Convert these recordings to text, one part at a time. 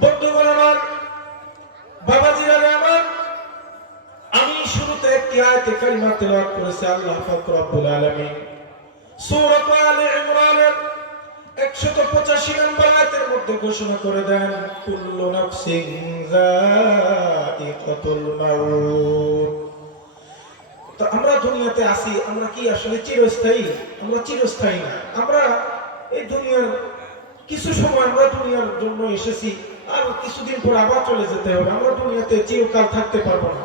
বন্ধুগণ আমার, বাবাজিরা আমার, আমি শুরুতে একটি আয়াতে কারিমা তেলাওয়াত করেছি, আল্লাহ পাক রব্বুল আলামিন। সূরা আলে ইমরানের 185 নম্বর আয়াতের মধ্যে ঘোষণা করে দেন, কুল্লু নাফসিন যায়িকাতুল মাউত। তো আমরা দুনিয়াতে আসি আমরা কি আসলে চিরস্থায়ী? আমরা চিরস্থায়ী না। আমরা এই দুনিয়ার কিছু সময় আমরা দুনিয়ার জন্য এসেছি আর কিছুদিন পর আবার চলে যেতে হবে। আমরা দুনিয়াতে চিরকাল থাকতে পারব না।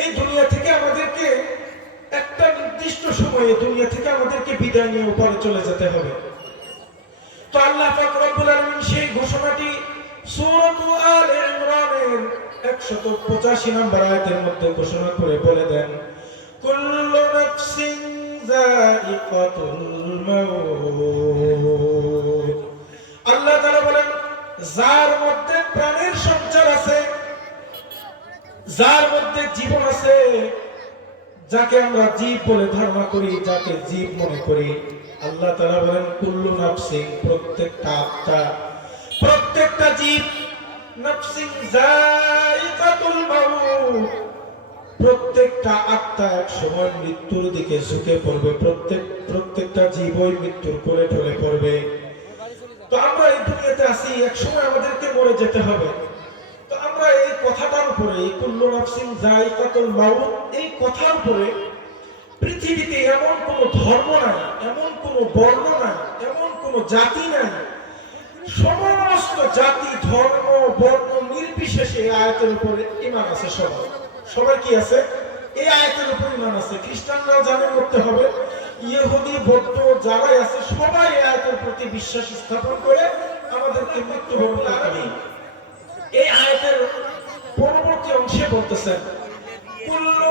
এই দুনিয়া থেকে আমাদেরকে একটা নির্দিষ্ট সময়ে দুনিয়া থেকে আমাদেরকে বিদায় নিয়ে উপরে চলে যেতে হবে। তো আল্লাহ পাক রব্বুল আলামিন সেই ঘোষণাটি সূরাত আলে ইমরানের 185 নম্বর আয়াতের মধ্যে ঘোষণা করে বলে দেন, কুল্লু নাফসিন যায়িকাতুল মাউত। আল্লাহ তাআলা বলেন যার মধ্যে প্রাণের সঞ্চার আছে, যার মধ্যে জীবন আছে, যাকে আমরা জীব বলে ধারণা করি, যাকে জীব মনে করি, আল্লাহ তারা বলেন, কুল্লু নাফসিন, প্রত্যেকটা আত্মা, প্রত্যেকটা জীব, নাফসিন যায়িকাতুল মাউত, প্রত্যেকটা আত্মা এক সময় মৃত্যুর দিকে ঝুঁকে পড়বে, প্রত্যেক, প্রত্যেকটা জীবই মৃত্যুর কোলে ঢলে পড়বে। তো আমরা এই দুনিয়াতে আসি এক সময় আমাদেরকে মরে যেতে হবে। তো আমরা এই কথাটার উপরে এই কুল্লু নাফসিন যায়িকাতুল মাউত, এই কথার উপরে পৃথিবীতে এমন কোনো ধর্ম নাই, এমন কোনো বর্ণ নাই, এমন কোনো জাতি নাই। সমস্ত জাতি, ধর্ম, বর্ণ নির্বিশেষে এই আয়াতের উপরে ইমান আছে সবার সবার কি আছে? এই আয়াতের উপর ইমান আছে। খ্রিস্টানরাও জানে করতে হবে। ইহুদি, বৌদ্ধ যারাই আছে, সবাই আয়াতের প্রতি বিশ্বাস স্থাপন করে আমাদেরকে মৃত্যুবরণ করতে হবে এই আয়াতের পরবর্তী অংশে বলতেছেন কুল্লু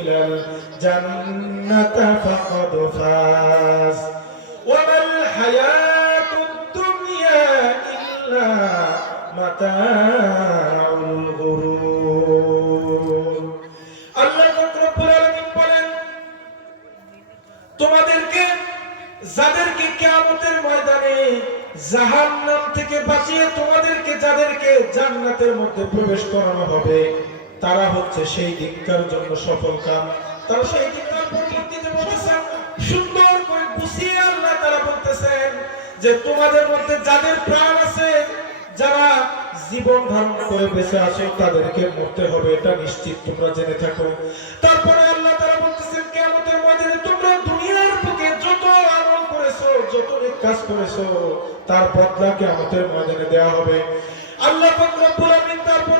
وادخل الجنة فقد فاز وما الحياة الدنيا إلا متاع الغرور আল্লাহ পাক রব্বুল আলামিন বলেন তোমাদেরকে যাদেরকে কিয়ামতের ময়দানে জাহান্নাম থেকে বাঁচিয়ে তোমাদেরকে যাদেরকে জান্নাতের মধ্যে প্রবেশ করানো হবে তারা হচ্ছে সেই দিনকার জন্য সফল কাম। তারা সেই দিনকার পরবর্তীতে বলেছেন সুন্দর করে গুছিয়ে আল্লাহ তারা বলতেছেন যে তোমাদের মধ্যে যাদের প্রাণ আছে, যারা জীবন ধারণ করে বেঁচে আছো, তাদেরকে মরতে হবে, এটা নিশ্চিত, তোমরা জেনে থাকো। তারপরে আল্লাহ তারা বলতেছেন, কিয়ামতের ময়দানে তোমরা দুনিয়ার বুকে যত আমল করেছ, যত কাজ করেছ, তার বদলা কিয়ামতের ময়দানে দেওয়া হবে। আল্লাহ রব্বুল আমিন তারপর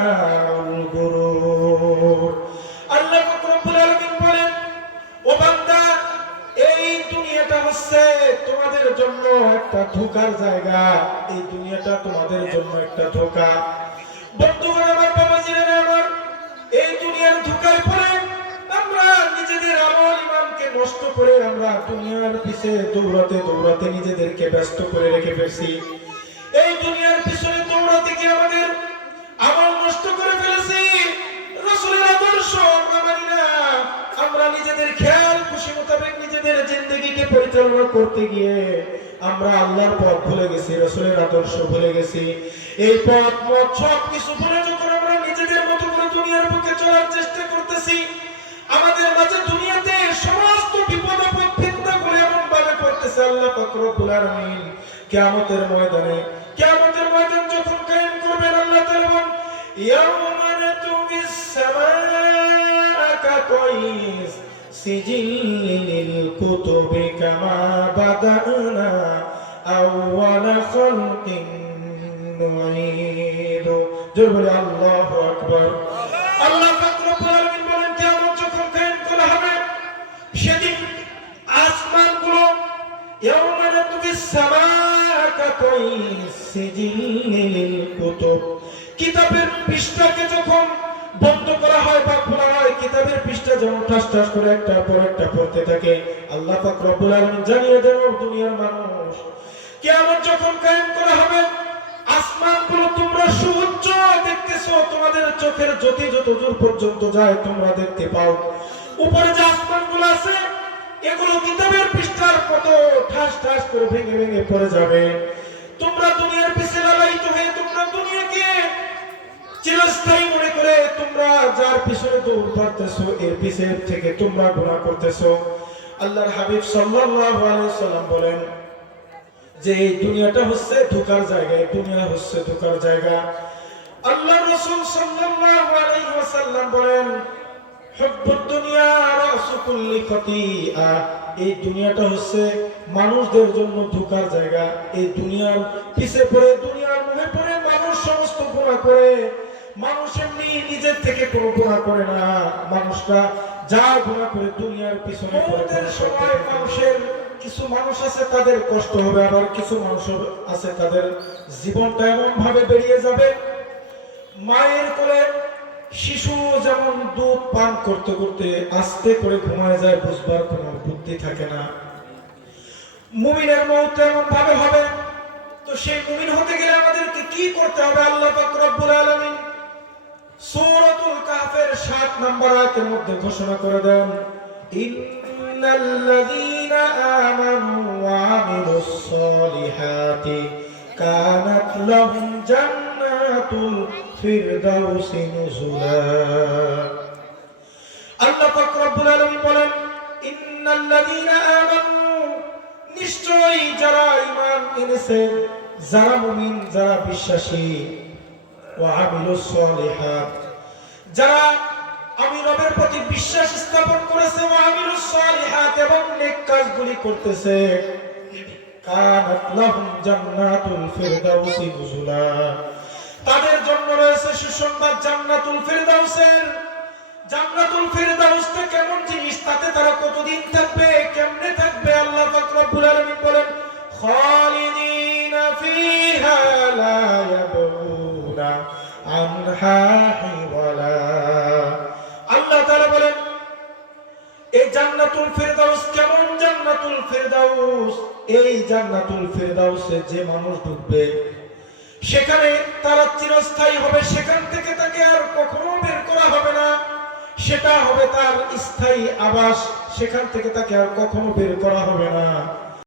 একটা ধোকার জায়গা। এই দুনিয়াটা তোমাদের জন্য একটা ধোকা। আমার নিজেদের নিজেদেরকে ব্যস্ত করে রেখে এই দুনিয়ার পিছনে আমাদের নষ্ট করে ফেলেছি। আমরা আমরা নিজেদের খেয়াল, খুশি মোতাবেক নিজেদের জিন্দগিকে পরিচালনা করতে গিয়ে আমরা আল্লাহর পথ ভুলে গেছি, রসুলের আদর্শ ভুলে গেছি। এই পথ, মত সব কিছু ভুলে যখন আমরা নিজেদের মতো করে দুনিয়ার বুকে চলার চেষ্টা করতেছি, আমাদের মাঝে দুনিয়াতে সমস্ত বিপদ আপদ ফিতনা করে এমন ভাবে পড়তেছে আল্লাহ কিয়ামতের ময়দানে, কিয়ামতের ময়দান যখন কায়েম করবেন, আল্লাহ তাআলা বলেন, ইয়াউমা নাতুমিস সামাআ সিজিল বাদানা আউওয়ালা খালকিন নুঈদু জোর বলে, আল্লাহু আকবার। আল্লাহ পাক রব্বুল আলামিন বলেন, কিয়ামত যখন কায়েম করা হবে, সেদিন আসমানগুলো নাতুবিস সামাআ কাতাইস সিজিল লিল কুতুব। কিতাবের পৃষ্ঠাকে যখন বন্ধ করা হয় বা খোলা হয়, কিতাবের পৃষ্ঠা যেমন ঠাস ঠাস করে পর একটা পড়তে থাকে। আল্লাহ পাক রব্বুল আলামিন জানিয়ে দেন দুনিয়ার মানুষ, কিয়ামত যখন কায়েম করা হবে, আসমানগুলো তোমরা সুউচ্চ দেখতেছো, তোমাদের চোখের জ্যোতি যত দূর পর্যন্ত যায় তোমরা দেখতে পাও। উপরে যে আসমানগুলো আছে, এগুলো কিতাবের পৃষ্ঠার কত ঠাস ঠাস করে ভেঙে ভেঙে পড়ে যাবে। তোমরা দুনিয়ার পিছে লালায়িত হয়ে তোমরা দুনিয়াকে চিরস্থায়ী যার পিছনে দৌড় পারতেছো এর পিছের থেকে তোমরা গুনাহ করতেছো। আল্লাহর হাবিব সাল্লাম বলেন, যে এই দুনিয়াটা হচ্ছে ধোকার জায়গা, এই দুনিয়া হচ্ছে ধোকার জায়গা। আল্লাহ রাসূল সাল্লাল্লাহু বলেন এই দুনিয়াটা হচ্ছে মানুষদের জন্য ধোকার জায়গা। এই দুনিয়ার পিছে পড়ে, দুনিয়ার মুখে পড়ে মানুষ সমস্ত গুনাহ করে। মানুষ এমনি নিজের থেকে কোনো গুনাহ করে না। মানুষরা যা গুনাহ করে দুনিয়ার পিছনে সময় মানুষের কিছু মানুষ আছে তাদের কষ্ট হবে আবার কিছু মানুষ আছে তাদের জীবনটা এমন ভাবে বেরিয়ে যাবে। মায়ের কোলে শিশু যেমন দুধ পান করতে করতে আস্তে করে ঘুমায় যায় বুঝবার কোনো বুদ্ধি থাকে না। মুমিনের মৌত এমন ভাবে হবে। তো সেই মুমিন হতে গেলে আমাদেরকে কি করতে হবে? আল্লাহ পাক রব্বুল আলামিন সূরাতুল কাফের 7 নম্বর আয়াতের মধ্যে ঘোষণা করে দেন, ইন্নাল্লাযীনা আমানু ওয়া আমিলুস সালিহাতি কানাত লাহুম জান্নাতুল ফিরদাউসি নুজুলা। আল্লাহ পাক রব্বুল আলামিন বলেন, ইন্নাল্লাযীনা আমানু, নিশ্চয়ই যারা ঈমান এনেছে, যারা মুমিন, যারা বিশ্বাসী যারা আমি রবের প্রতি বিশ্বাস স্থাপন করেছে এবং নেক কাজগুলি করতেছে তাদের জন্য রয়েছে সুসংবাদ জান্নাতুল ফিরদাউসের। জান্নাতুল ফিরদাউসটা কেমন জিনিস, তাতে তারা কতদিন থাকবে? জান্নাতুল ফেরদাউস, কেমন জান্নাতুল ফেরদাউস? এই জান্নাতুল ফেরদাউসে যে মানুষ ঢুকবে, সেখানে তারা চিরস্থায়ী হবে, সেখান থেকে তাকে আর কখনো বের করা হবে না। সেটা হবে তার স্থায়ী আবাস, সেখান থেকে তাকে আর কখনো বের করা হবে না।